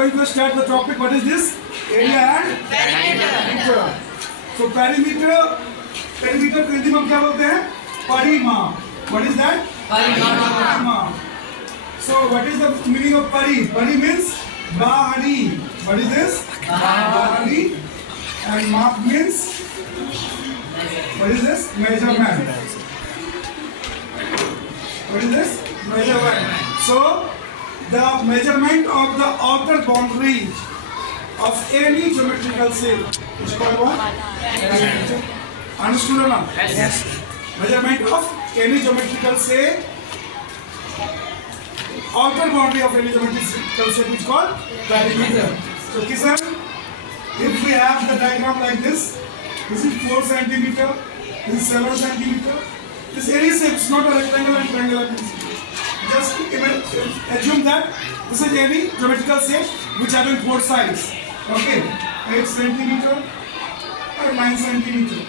going to start the topic. What is this? Area and perimeter. So perimeter को हिंदी में क्या बोलते हैं? परिमाप. What is that? परिमाप. So what is the meaning of pari? Pari means bahari. What is this? Bahari. And map means what is this? Measurement. What is this? Measurement. So the measurement of the outer boundary of any geometrical shape is called what? Perimeter. Understood or not? Yes. Measurement of any geometrical shape, outer boundary of any geometrical shape is called perimeter. So Kisan, if we have the diagram like this is 4 centimeter, this is 7 centimeter. This any shape is not a rectangle and triangular. Just assume that this is any geometrical shape which having 4 sides. Okay, 8 centimeter or 9 centimeter.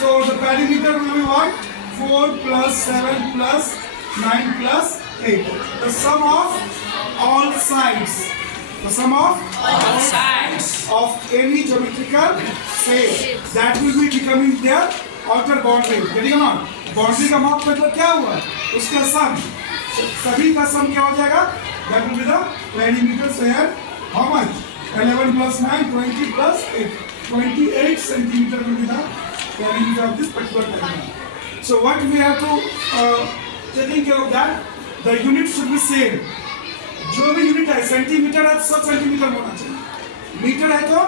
So the perimeter will be what? 4 plus 7 plus 9 plus 8. The sum of all sides. The sum of All sides. of any geometrical shape that will be becoming their outer boundary. Getting or not? Boundary का माप मतलब क्या हुआ? उसका sum. सभी का sum क्या हो जाएगा? That will be the perimeter. So here, how much? 11 plus 9, 20 plus 8. 28 centimeter will be the perimeter of this particular diagram. So what we have to taking care of that, the unit should be same. जो भी unit है centimetre है सब centimetre में होना चाहिए, metre है तो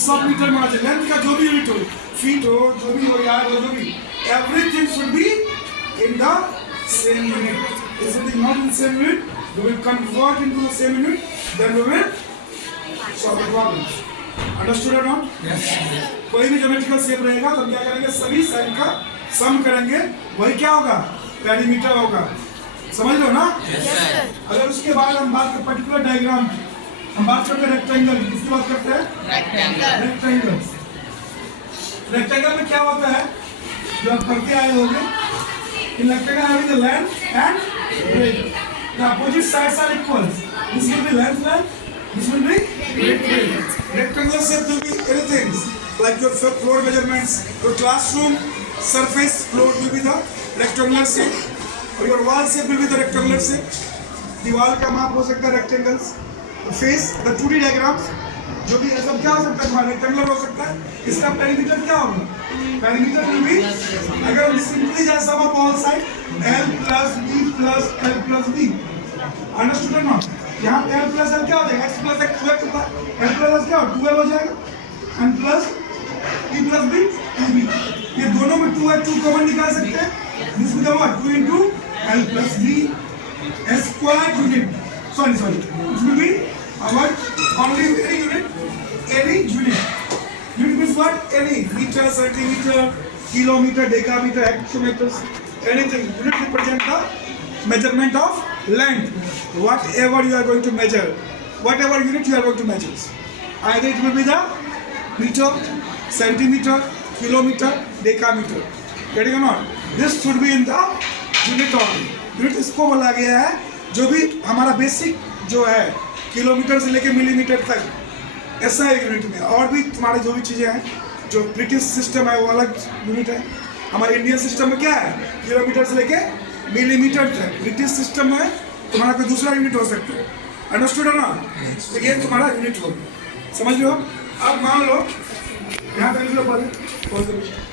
सब मीटर में होना चाहिए, लेंथ का जो भी यूनिट हो, फीट हो, जो भी हो, यार्ड हो, जो भी, everything should be in the same unit. If it is not in the same unit, we will convert into the same unit, then we will solve the problems. Understood or not? Yes. कोई भी geometrical shape रहेगा तो हम क्या करेंगे, सभी side का सम करेंगे, वही क्या होगा? पेरीमीटर होगा. समझ लो ना? Yes, sir. अगर उसके बाद हम बात करते पर्टिकुलर डायग्राम, हम बात करते हैं रेक्टेंगल, किसकी बात करते हैं? रेक्टेंगल. रेक्टेंगल में क्या होता है जो आप पढ़ते आए होंगे, in rectangle having the length and breadth. The opposite sides are equal. This will be length, this will be breadth. Rectangular shape will be anything like your floor measurements, your classroom surface floor will be the rectangular shape, और your wall shape will be the rectangular shape. दीवार का माप हो सकता है rectangles. Face the 2D diagrams जो भी ये सब क्या हो सकता है, rectangular हो सकता है. इसका perimeter क्या होगा? Perimeter will be, अगर हम simply just sum of all sides L plus B plus L plus B. Understood or not? यहाँ पे L plus L क्या हो जाएगा? X plus X 2X होता है. L plus L क्या हो? 2L हो जाएगा. And plus E plus B 2B. ये दोनों में 2 है, 2 कॉमन निकाल सकते हैं. This will be what? 2 into L plus B square unit. Sorry. This will be our only any unit. Unit means what? Any meter, centimeter, kilometer, decameter, hectometers, anything. Unit represent the measurement of length. Whatever you are going to measure, whatever unit you are going to measure, either it will be the meter, centimeter, kilometer, decameter. Getting or not? This should be in the unit only. Unit इसको बोला गया है जो भी हमारा basic जो है kilometre से लेके मिलीमीटर तक, ऐसा है यूनिट में. और भी तुम्हारे जो भी चीज़ें हैं, जो ब्रिटिश सिस्टम है वो अलग यूनिट है. हमारे इंडियन सिस्टम में क्या है, किलोमीटर से लेके मिलीमीटर तक. ब्रिटिश सिस्टम में तुम्हारा कोई दूसरा यूनिट हो सकता है. अंडरस्टूड है ना? तो ये तुम्हारा यूनिट होगा. समझ लो. अब मान लो यहाँ पे लिख लो पहले.